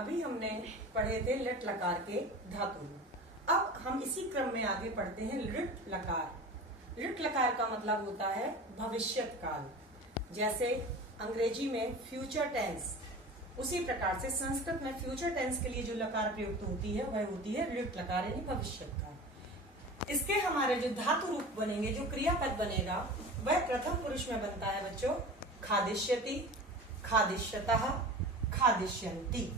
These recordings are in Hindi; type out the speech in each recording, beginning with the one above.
अभी हमने पढ़े थे लट लकार के धातु। अब हम इसी क्रम में आगे पढ़ते हैं लृट लकार। लृट लकार का मतलब होता है भविष्यत काल। जैसे अंग्रेजी में फ्यूचर टेंस, उसी प्रकार से संस्कृत में फ्यूचर टेंस के लिए जो लकार प्रयुक्त होती है वह होती है लृट लकार यानी भविष्यत काल। इसके हमारे जो धातु रूप बनेंगे, जो क्रियापद बनेगा, वह प्रथम पुरुष में बनता है बच्चों खादिष्यति, खादिष्यतः, खादिष्यन्ति।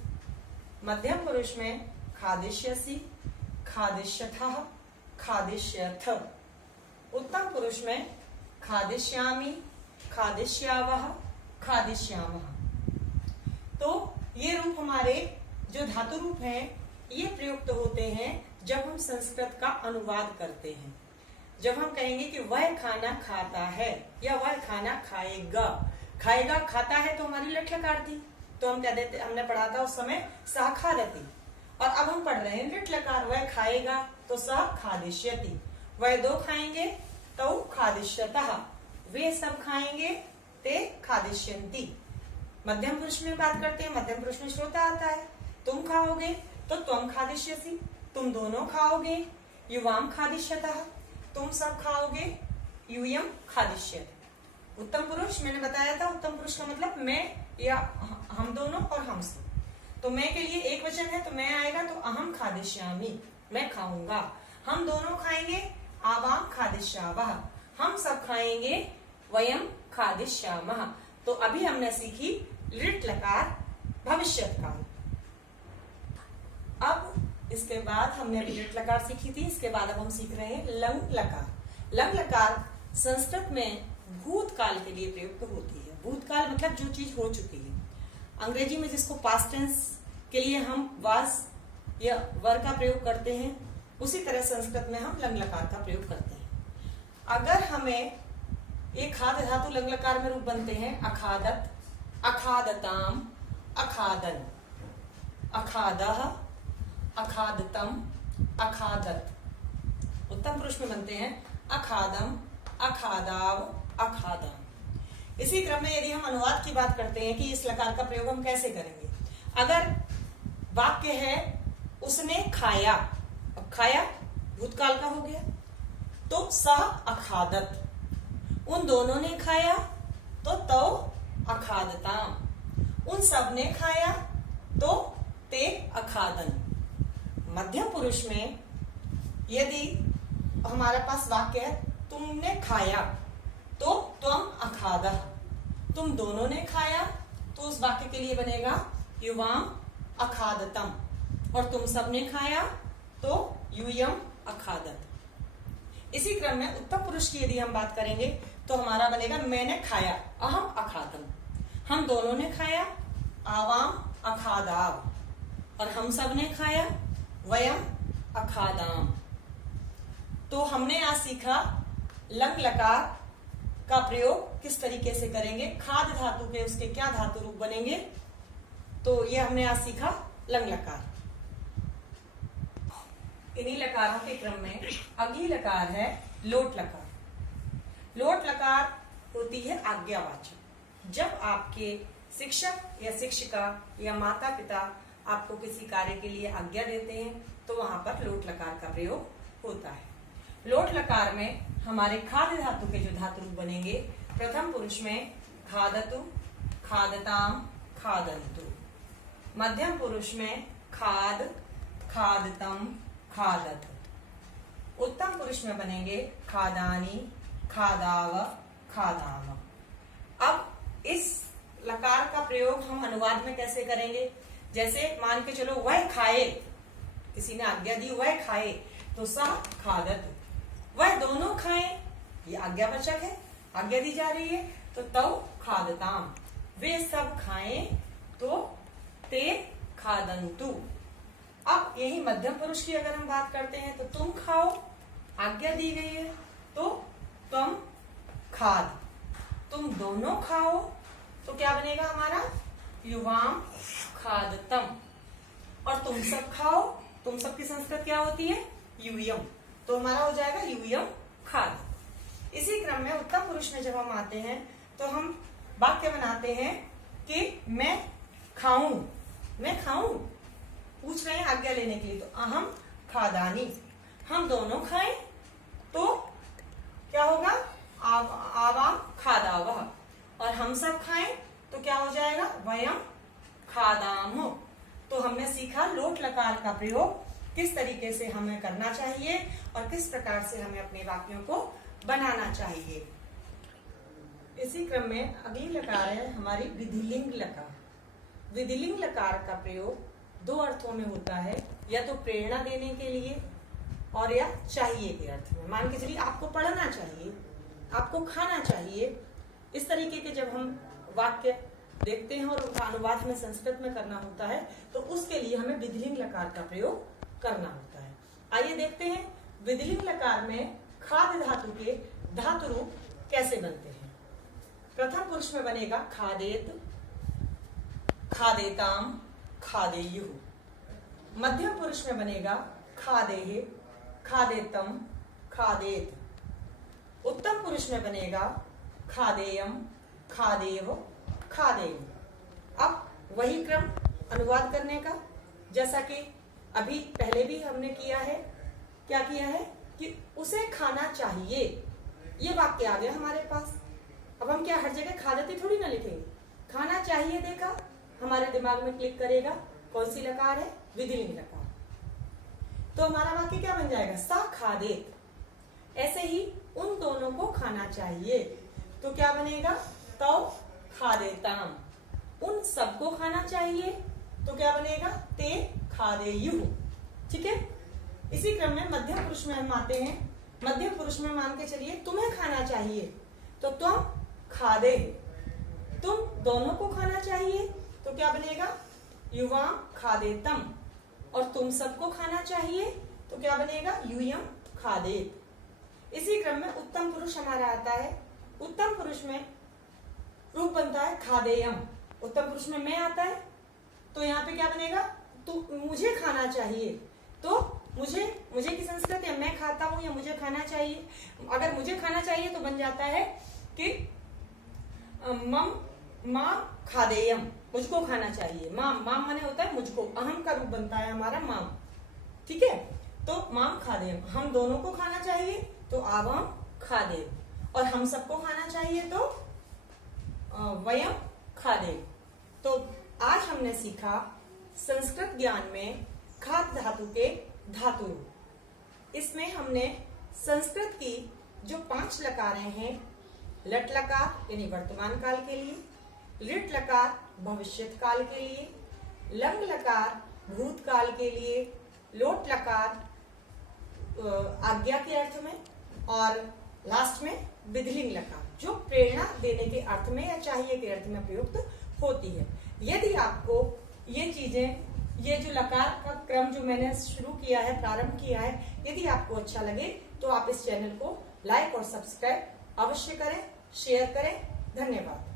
मध्यम पुरुष में खादिष्यसि, खादिष्यथः, खादिष्यथ। उत्तम पुरुष में खादिष्यामि, खादिष्यावः, खादिष्यामः। तो ये रूप हमारे जो धातु रूप हैं ये प्रयुक्त होते हैं जब हम संस्कृत का अनुवाद करते हैं। जब हम कहेंगे कि वह खाना खाता है या वह खाना खाएगा। खाएगा, खाता है तो हमारी लट लकार थी, तो हम कह देते, हमने पढ़ा था उस समय सह खादति। और अब हम पढ़ रहे हैं लट लकार, वह खाएगा तो सह खादिष्यति, वह दो खाएंगे तो खादिष्यतः, वे सब खाएंगे ते खादिष्यन्ति। मध्यम पुरुष में बात करते हैं, मध्यम पुरुष में श्रोता आता है, तुम खाओगे तो त्वम खादिष्यसि, तुम दोनों खाओगे, युवाम खादिष्यतः, तुम सब खाओगे, यूयम खादिष्यति। उत्तम पुरुष मैंने बताया था, उत्तम पुरुष का मतलब मैं या हम दोनों और हम सब। तो मैं के लिए एक वचन है तो मैं आएगा तो अहम खादिष्यामि, मैं खाऊंगा। हम दोनों खाएंगे, आवाम खादिष्यावः, हम सब खाएंगे, वयम खादिष्यामः। तो अभी हमने सीखी लृट लकार भविष्यत काल। अब इसके बाद हमने लृट लकार सीखी थी, इसके बाद अब हम सीख रहे हैं लंग लकार। लंग लकार संस्कृत में भूतकाल के लिए प्रयुक्त होती है। भूतकाल मतलब जो चीज हो चुकी है। अंग्रेजी में जिसको पास्ट टेंस के लिए हम वाज या वर का प्रयोग करते हैं, उसी तरह संस्कृत में हम लंग लकार का प्रयोग करते हैं। अगर हमें एक खाद धातु लंग लकार में रूप बनते हैं अखादत, अखादताम, अखादन, अखादः, अखादतम, अखादत। उत्तम पुरुष में बनते हैं अखादम, अखादाव, अखादम। इसी क्रम में यदि हम अनुवाद की बात करते हैं कि इस लकार का प्रयोग हम कैसे करेंगे, अगर वाक्य है उसने खाया, अब खाया भूतकाल का हो गया, तो सह अखादत, उन दोनों ने खाया तो तौ अखादताम, उन सब ने खाया तो ते अखादन। मध्यम पुरुष में यदि हमारे पास वाक्य है तुमने खाया तो त्वम अखादः, तुम दोनों ने खाया तो उस वाक्य के लिए बनेगा युवाम अखादतम, और तुम सब ने खाया तो यूयम अखादत। इसी क्रम में उत्तम पुरुष की यदि हम बात करेंगे तो हमारा बनेगा मैंने खाया, अहम अखादम, हम दोनों ने खाया, आवाम अखादाव, और हम सब ने खाया, वयम अखादाम। तो हमने आज सीखा लंग लकार का प्रयोग किस तरीके से करेंगे, खाद धातु के उसके क्या धातु रूप बनेंगे, तो ये हमने आज सीखा लंग लकार। इन्हीं लकारों के क्रम में अगली लकार है लोट लकार। लोट लकार होती है आज्ञावाचक। जब आपके शिक्षक या शिक्षिका या माता पिता आपको किसी कार्य के लिए आज्ञा देते हैं तो वहां पर लोट लकार का प्रयोग होता है। लोट लकार में हमारे खाद्य धातु के जो धातु रूप बनेंगे, प्रथम पुरुष में खादतु, खादताम, खादन्तु। मध्यम पुरुष में खाद, खादतम, खादत। उत्तम पुरुष में बनेंगे खादानी, खादाव, खादाम। अब इस लकार का प्रयोग हम अनुवाद में कैसे करेंगे, जैसे मान के चलो वह खाए, किसी ने आज्ञा दी वह खाए तो सह खादत, वह दोनों खाएं, ये आज्ञावाचक है, आज्ञा दी जा रही है, तो तौ खादताम, वे सब खाएं तो ते खादन्तु। अब यही मध्यम पुरुष की अगर हम बात करते हैं तो तुम खाओ, आज्ञा दी गई है तो तुम खाद, तुम दोनों खाओ तो क्या बनेगा हमारा युवाम खादतम, और तुम सब खाओ, तुम सब की संस्कृत क्या होती है यूयम, तो हमारा हो जाएगा यूयम खाद। इसी क्रम में उत्तम पुरुष में जब हम आते हैं तो हम वाक्य बनाते हैं कि मैं खाऊं, मैं खाऊं, पूछ रहे हैं आज्ञा लेने के लिए। तो अहम खादानी, हम दोनों खाएं तो क्या होगा, आवाम खादावह, और हम सब खाएं तो क्या हो जाएगा, वयम खादाम। तो हमने सीखा लोट लकार का प्रयोग किस तरीके से हमें करना चाहिए और किस प्रकार से हमें अपने वाक्यों को बनाना चाहिए। इसी क्रम में अगली लकार है हमारी विधिलिंग लकार। विधिलिंग लकार का प्रयोग दो अर्थों में होता है, या तो प्रेरणा देने के लिए और या चाहिए के अर्थ में। मान के चलिए आपको पढ़ना चाहिए, आपको खाना चाहिए, इस तरीके के जब हम वाक्य देखते हैं और उनका अनुवाद में संस्कृत में करना होता है तो उसके लिए हमें विधिलिंग लकार का प्रयोग करना होता है। आइए देखते हैं विधिलिंग लकार में खाद धातु के धातु रूप कैसे बनते हैं। प्रथम पुरुष में बनेगा खादेत, खादेताम, खादेयुः। मध्यम पुरुष में बनेगा खादेहे, खादेतम, खादेत। उत्तम पुरुष में बनेगा खादेयम, खादेव, खादेयु। अब वही क्रम अनुवाद करने का, जैसा कि अभी पहले भी हमने किया है। क्या किया है कि उसे खाना चाहिए, ये वाक्य आ गया हमारे पास। अब हम क्या हर जगह खादती थोड़ी ना लिखेंगे, खाना चाहिए देखा, हमारे दिमाग में क्लिक करेगा कौन सी लकार है, विधिलिंग लकार। तो हमारा वाक्य क्या बन जाएगा, सा खादेत। ऐसे ही उन दोनों को खाना चाहिए, तो क्या बनेगा, तौ खादेताम। उन सबको खाना चाहिए तो क्या बनेगा, ते खादेयुः। ठीक है। इसी क्रम में मध्यम पुरुष में हम आते हैं। मध्यम पुरुष में मान के चलिए तुम्हें खाना चाहिए तो तुम खादे, तुम दोनों को खाना चाहिए तो क्या बनेगा, युवाम खादेतम। और तुम सबको खाना चाहिए तो क्या बनेगा, यूयम खादेत। इसी क्रम में उत्तम पुरुष हमारा आता है। उत्तम पुरुष में रूप बनता है खादेयम। उत्तम पुरुष में मैं आता है तो यहाँ पे क्या बनेगा, तो मुझे खाना चाहिए, तो मुझे की संस्कृत है मैं खाता हूं या मुझे खाना चाहिए। अगर मुझे खाना चाहिए तो बन जाता है कि मम मां खादेयम, मुझको खाना चाहिए। माम, माम माने होता है मुझको, अहम का रूप बनता है हमारा माम। ठीक है। तो माम खादेयम, हम दोनों को खाना चाहिए तो आवाम खादेव, और हम सबको खाना चाहिए तो वयम खादेव। तो आज हमने सीखा संस्कृत ज्ञान में खाद धातु के धातु रूप। इसमें हमने संस्कृत की जो 5 लकारें हैं, लट लकार यानी वर्तमान काल के लिए, लिट लकार भविष्यत काल के लिए, लंग लकार भूतकाल के लिए, लोट लकार आज्ञा के अर्थ में, और लास्ट में विधिलिंग लकार जो प्रेरणा देने के अर्थ में या चाहिए के अर्थ में प्रयुक्त होती है। यदि आपको ये चीजें, ये जो लकार का क्रम जो मैंने शुरू किया है, प्रारंभ किया है, यदि आपको अच्छा लगे तो आप इस चैनल को लाइक और सब्सक्राइब अवश्य करें, शेयर करें। धन्यवाद।